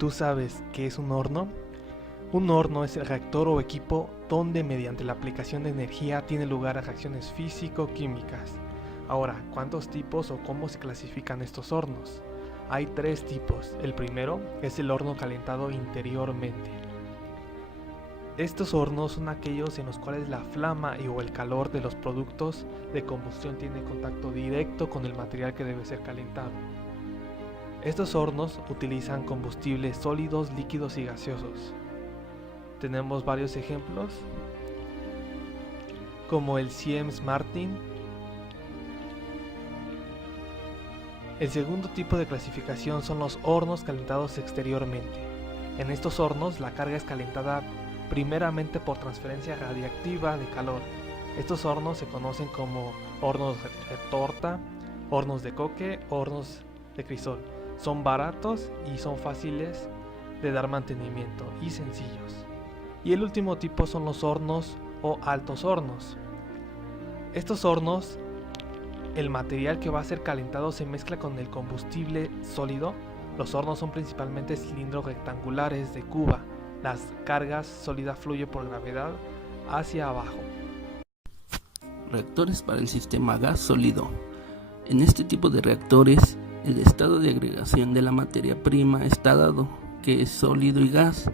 ¿Tú sabes qué es un horno? Un horno es el reactor o equipo donde mediante la aplicación de energía tiene lugar a reacciones físico-químicas. Ahora, ¿cuántos tipos o cómo se clasifican estos hornos? Hay 3 tipos. El primero es el horno calentado interiormente. Estos hornos son aquellos en los cuales la flama o el calor de los productos de combustión tiene contacto directo con el material que debe ser calentado. Estos hornos utilizan combustibles sólidos, líquidos y gaseosos. Tenemos varios ejemplos, como el Siemens Martin. El segundo tipo de clasificación son los hornos calentados exteriormente. En estos hornos la carga es calentada primeramente por transferencia radiactiva de calor. Estos hornos se conocen como hornos de torta, hornos de coque, hornos de crisol. Son baratos y son fáciles de dar mantenimiento y sencillos. Y el último tipo son los hornos o altos hornos. Estos hornos, el material que va a ser calentado se mezcla con el combustible sólido. Los hornos son principalmente cilindros rectangulares de cuba. Las cargas sólidas fluyen por gravedad hacia abajo. Reactores para el sistema gas sólido. En este tipo de reactores, el estado de agregación de la materia prima está dado, que es sólido y gas,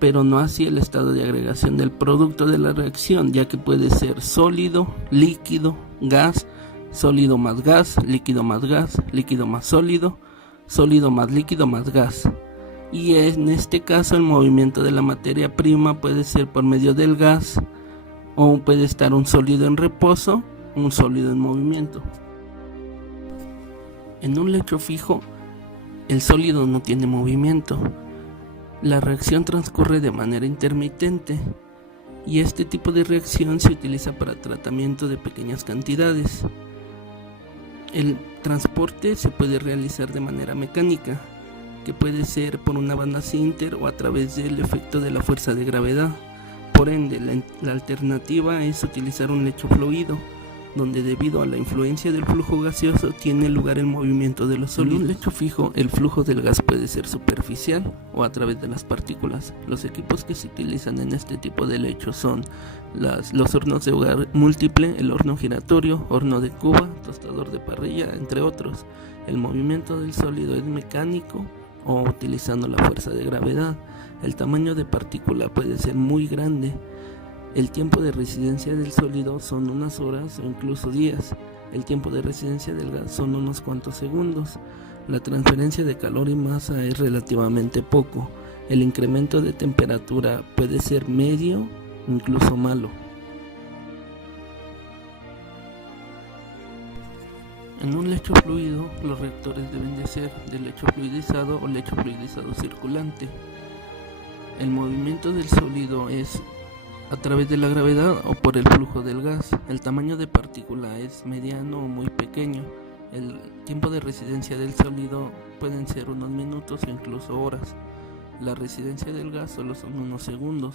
pero no así el estado de agregación del producto de la reacción, ya que puede ser sólido, líquido, gas, sólido más gas, líquido más gas, líquido más sólido, sólido más líquido más gas. Y en este caso el movimiento de la materia prima puede ser por medio del gas, o puede estar un sólido en reposo, un sólido en movimiento. En un lecho fijo, el sólido no tiene movimiento. La reacción transcurre de manera intermitente y este tipo de reacción se utiliza para tratamiento de pequeñas cantidades. El transporte se puede realizar de manera mecánica, que puede ser por una banda Sinter o a través del efecto de la fuerza de gravedad. Por ende, la alternativa es utilizar un lecho fluido, donde debido a la influencia del flujo gaseoso tiene lugar el movimiento de los sólidos. En un lecho fijo, el flujo del gas puede ser superficial o a través de las partículas. Los equipos que se utilizan en este tipo de lechos son los hornos de hogar múltiple, el horno giratorio, horno de cuba, tostador de parrilla, entre otros. El movimiento del sólido es mecánico o utilizando la fuerza de gravedad. El tamaño de partícula puede ser muy grande. El tiempo de residencia del sólido son unas horas o incluso días. El tiempo de residencia del gas son unos cuantos segundos. La transferencia de calor y masa es relativamente poco. El incremento de temperatura puede ser medio, incluso malo. En un lecho fluido, los reactores deben de ser de lecho fluidizado o lecho fluidizado circulante. El movimiento del sólido es a través de la gravedad o por el flujo del gas. El tamaño de partícula es mediano o muy pequeño. El tiempo de residencia del sólido pueden ser unos minutos o incluso horas. La residencia del gas solo son unos segundos.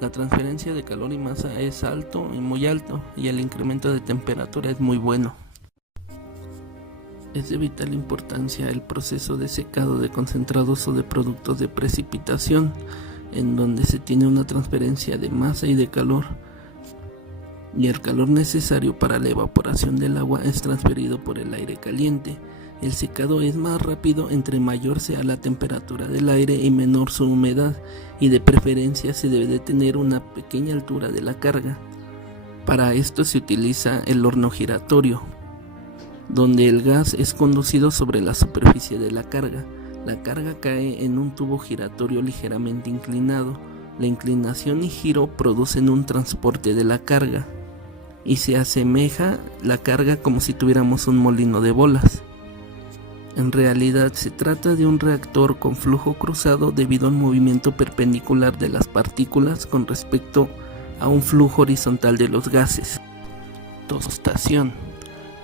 La transferencia de calor y masa es alto y muy alto, y el incremento de temperatura es muy bueno. Es de vital importancia el proceso de secado de concentrados o de productos de precipitación, en donde se tiene una transferencia de masa y de calor, y el calor necesario para la evaporación del agua es transferido por el aire caliente. El secado es más rápido entre mayor sea la temperatura del aire y menor su humedad, y de preferencia se debe de tener una pequeña altura de la carga. Para esto se utiliza el horno giratorio, donde el gas es conducido sobre la superficie de la carga. La carga cae en un tubo giratorio ligeramente inclinado. La inclinación y giro producen un transporte de la carga y se asemeja la carga como si tuviéramos un molino de bolas. En realidad se trata de un reactor con flujo cruzado debido al movimiento perpendicular de las partículas con respecto a un flujo horizontal de los gases. Tostación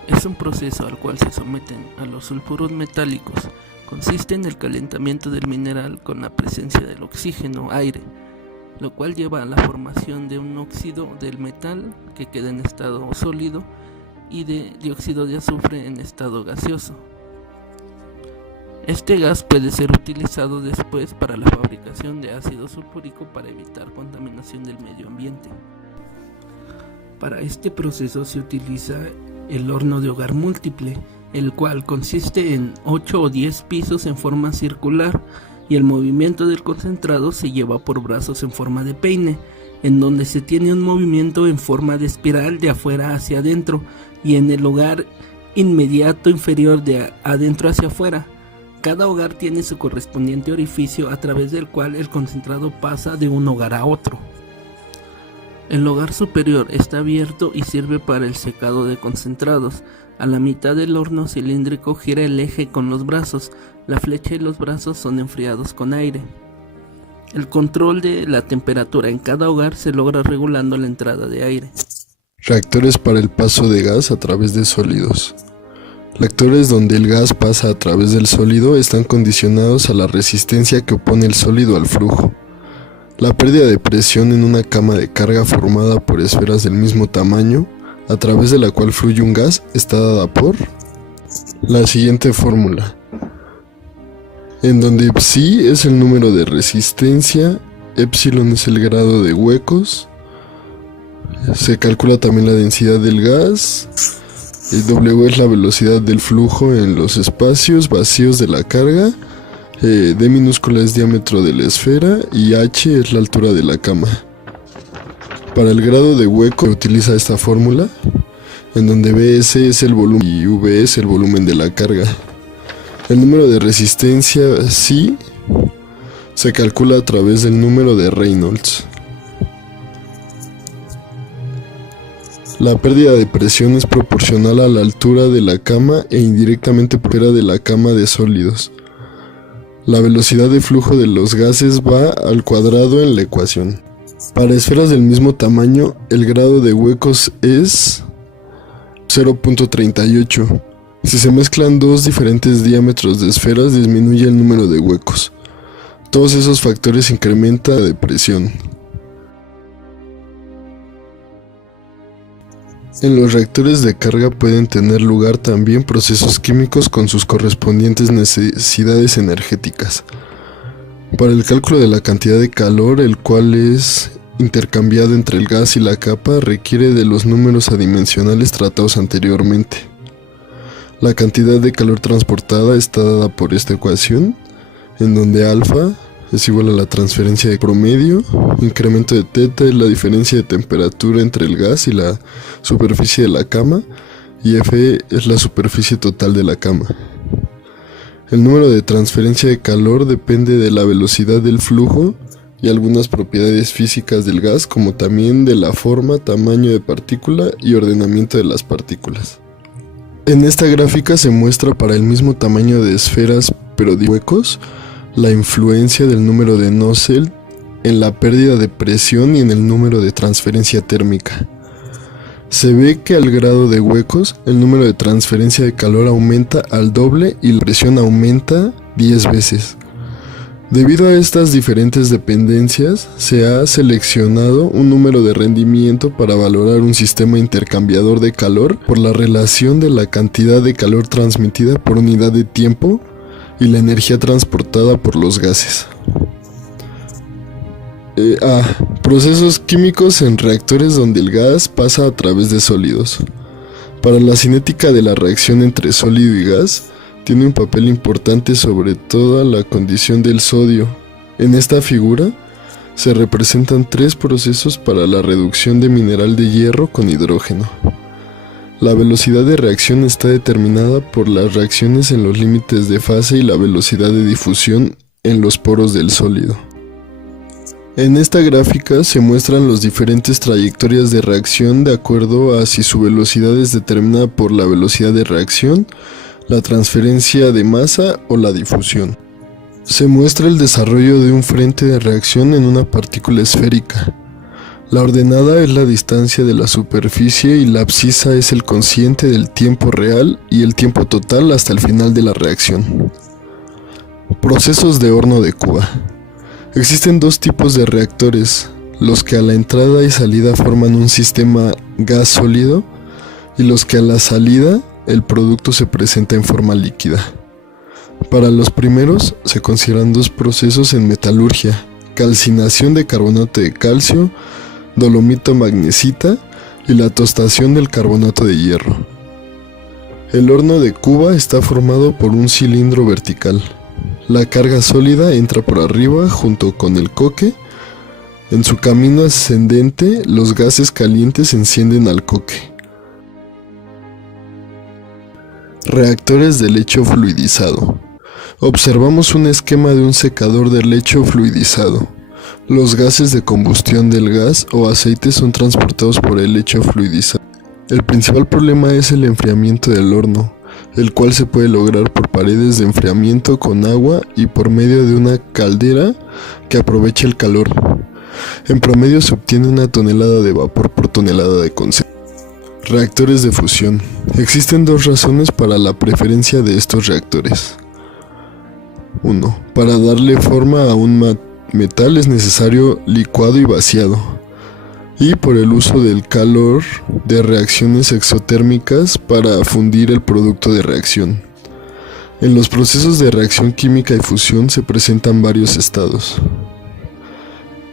es un proceso al cual se someten a los sulfuros metálicos. Consiste en el calentamiento del mineral con la presencia del oxígeno, aire, lo cual lleva a la formación de un óxido del metal que queda en estado sólido y de dióxido de azufre en estado gaseoso. Este gas puede ser utilizado después para la fabricación de ácido sulfúrico para evitar contaminación del medio ambiente. Para este proceso se utiliza el horno de hogar múltiple, el cual consiste en 8 o 10 pisos en forma circular, y el movimiento del concentrado se lleva por brazos en forma de peine, en donde se tiene un movimiento en forma de espiral de afuera hacia adentro y en el hogar inmediato inferior de adentro hacia afuera. Cada hogar tiene su correspondiente orificio a través del cual el concentrado pasa de un hogar a otro. El hogar superior está abierto y sirve para el secado de concentrados. A la mitad del horno cilíndrico gira el eje con los brazos. La flecha y los brazos son enfriados con aire. El control de la temperatura en cada hogar se logra regulando la entrada de aire. Reactores para el paso de gas a través de sólidos. Reactores donde el gas pasa a través del sólido están condicionados a la resistencia que opone el sólido al flujo. La pérdida de presión en una cama de carga formada por esferas del mismo tamaño, a través de la cual fluye un gas, está dada por la siguiente fórmula, en donde psi es el número de resistencia, epsilon es el grado de huecos, se calcula también la densidad del gas, y W es la velocidad del flujo en los espacios vacíos de la carga, D minúscula es diámetro de la esfera y H es la altura de la cama. Para el grado de hueco se utiliza esta fórmula, en donde Bs es el volumen y V es el volumen de la carga. El número de resistencia psi se calcula a través del número de Reynolds. La pérdida de presión es proporcional a la altura de la cama e indirectamente opera de la cama de sólidos. La velocidad de flujo de los gases va al cuadrado en la ecuación. Para esferas del mismo tamaño, el grado de huecos es 0.38. Si se mezclan dos diferentes diámetros de esferas, disminuye el número de huecos. Todos esos factores incrementan la presión. En los reactores de carga pueden tener lugar también procesos químicos con sus correspondientes necesidades energéticas. Para el cálculo de la cantidad de calor, el cual es intercambiado entre el gas y la capa, requiere de los números adimensionales tratados anteriormente. La cantidad de calor transportada está dada por esta ecuación, en donde alfa es igual a la transferencia de promedio, incremento de teta es la diferencia de temperatura entre el gas y la superficie de la cama, y F es la superficie total de la cama. El número de transferencia de calor depende de la velocidad del flujo y algunas propiedades físicas del gas, como también de la forma, tamaño de partícula y ordenamiento de las partículas. En esta gráfica se muestra para el mismo tamaño de esferas pero de huecos, la influencia del número de Nusselt en la pérdida de presión y en el número de transferencia térmica. Se ve que al grado de huecos, el número de transferencia de calor aumenta al doble y la presión aumenta 10 veces. Debido a estas diferentes dependencias, se ha seleccionado un número de rendimiento para valorar un sistema intercambiador de calor por la relación de la cantidad de calor transmitida por unidad de tiempo y la energía transportada por los gases. Procesos químicos en reactores donde el gas pasa a través de sólidos. Para la cinética de la reacción entre sólido y gas, tiene un papel importante sobre toda la condición del sodio. En esta figura se representan tres procesos para la reducción de mineral de hierro con hidrógeno. La velocidad de reacción está determinada por las reacciones en los límites de fase y la velocidad de difusión en los poros del sólido. En esta gráfica se muestran las diferentes trayectorias de reacción de acuerdo a si su velocidad es determinada por la velocidad de reacción, la transferencia de masa o la difusión. Se muestra el desarrollo de un frente de reacción en una partícula esférica. La ordenada es la distancia de la superficie y la abscisa es el cociente del tiempo real y el tiempo total hasta el final de la reacción. Procesos de horno de Cuba. Existen dos tipos de reactores, los que a la entrada y salida forman un sistema gas sólido y los que a la salida el producto se presenta en forma líquida. Para los primeros se consideran dos procesos en metalurgia: calcinación de carbonato de calcio, dolomito magnesita y la tostación del carbonato de hierro. El horno de cuba está formado por un cilindro vertical. La carga sólida entra por arriba junto con el coque. En su camino ascendente, los gases calientes encienden al coque. Reactores de lecho fluidizado. Observamos un esquema de un secador de lecho fluidizado. Los gases de combustión del gas o aceite son transportados por el lecho fluidizado. El principal problema es el enfriamiento del horno, el cual se puede lograr por paredes de enfriamiento con agua y por medio de una caldera que aprovecha el calor. En promedio se obtiene 1 tonelada de vapor por tonelada de concentración. Reactores de fusión. Existen dos razones para la preferencia de estos reactores. 1. Para darle forma a un metal es necesario licuado y vaciado, y por el uso del calor de reacciones exotérmicas para fundir el producto de reacción. En los procesos de reacción química y fusión se presentan varios estados.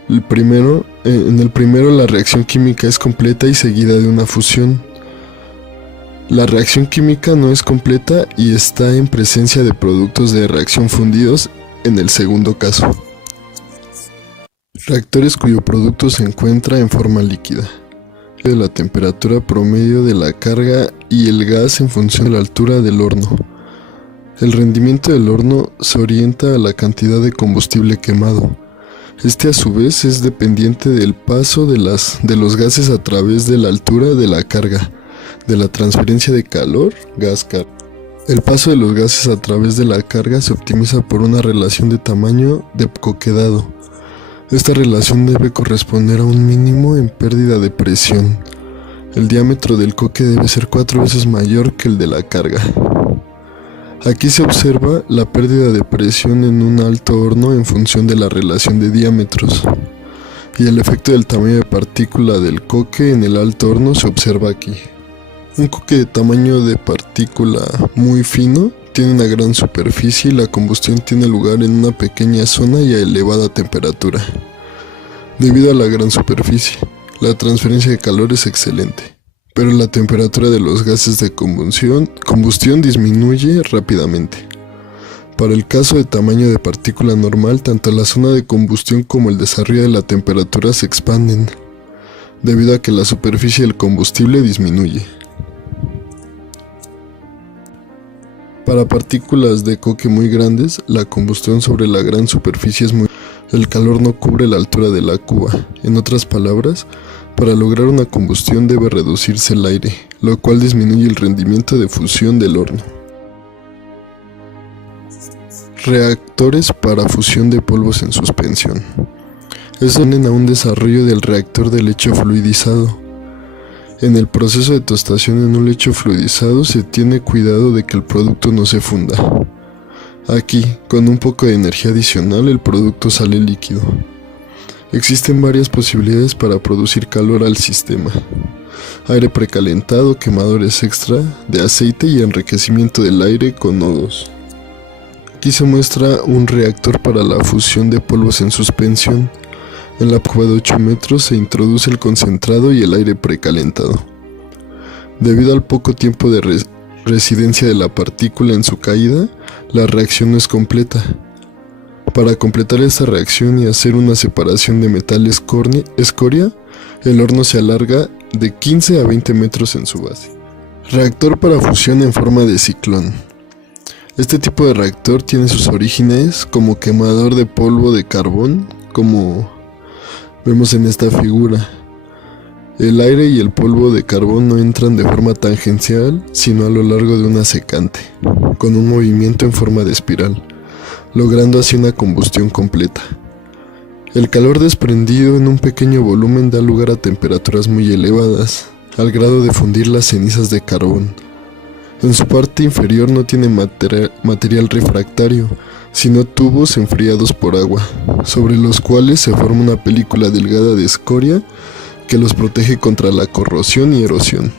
En el primero la reacción química es completa y seguida de una fusión. La reacción química no es completa y está en presencia de productos de reacción fundidos en el segundo caso. Reactores cuyo producto se encuentra en forma líquida. De la temperatura promedio de la carga y el gas en función de la altura del horno. El rendimiento del horno se orienta a la cantidad de combustible quemado. Este a su vez es dependiente del paso de los gases a través de la altura de la carga, de la transferencia de calor, gas-carga. El paso de los gases a través de la carga se optimiza por una relación de tamaño de coquedado. Esta relación debe corresponder a un mínimo en pérdida de presión. El diámetro del coque debe ser 4 veces mayor que el de la carga. Aquí se observa la pérdida de presión en un alto horno en función de la relación de diámetros, y el efecto del tamaño de partícula del coque en el alto horno se observa aquí. Un coque de tamaño de partícula muy fino tiene una gran superficie y la combustión tiene lugar en una pequeña zona y a elevada temperatura. Debido a la gran superficie, la transferencia de calor es excelente, pero la temperatura de los gases de combustión disminuye rápidamente. Para el caso de tamaño de partícula normal, tanto la zona de combustión como el desarrollo de la temperatura se expanden, debido a que la superficie del combustible disminuye. Para partículas de coque muy grandes, la combustión sobre la gran superficie es muy... El calor no cubre la altura de la cuba. En otras palabras, para lograr una combustión debe reducirse el aire, lo cual disminuye el rendimiento de fusión del horno. Reactores para fusión de polvos en suspensión. Estos vienen a un desarrollo del reactor de lecho fluidizado. En el proceso de tostación en un lecho fluidizado se tiene cuidado de que el producto no se funda. Aquí, con un poco de energía adicional, el producto sale líquido. Existen varias posibilidades para producir calor al sistema: aire precalentado, quemadores extra de aceite y enriquecimiento del aire con nodos. Aquí se muestra un reactor para la fusión de polvos en suspensión. En la cuba de 8 metros se introduce el concentrado y el aire precalentado. Debido al poco tiempo de residencia de la partícula en su caída, la reacción no es completa. Para completar esta reacción y hacer una separación de metal escoria, el horno se alarga de 15 a 20 metros en su base. Reactor para fusión en forma de ciclón. Este tipo de reactor tiene sus orígenes como quemador de polvo de carbón, como vemos en esta figura. El aire y el polvo de carbón no entran de forma tangencial, sino a lo largo de una secante, con un movimiento en forma de espiral, logrando así una combustión completa. El calor desprendido en un pequeño volumen da lugar a temperaturas muy elevadas, al grado de fundir las cenizas de carbón. En su parte inferior no tiene material refractario, sino tubos enfriados por agua, sobre los cuales se forma una película delgada de escoria que los protege contra la corrosión y erosión.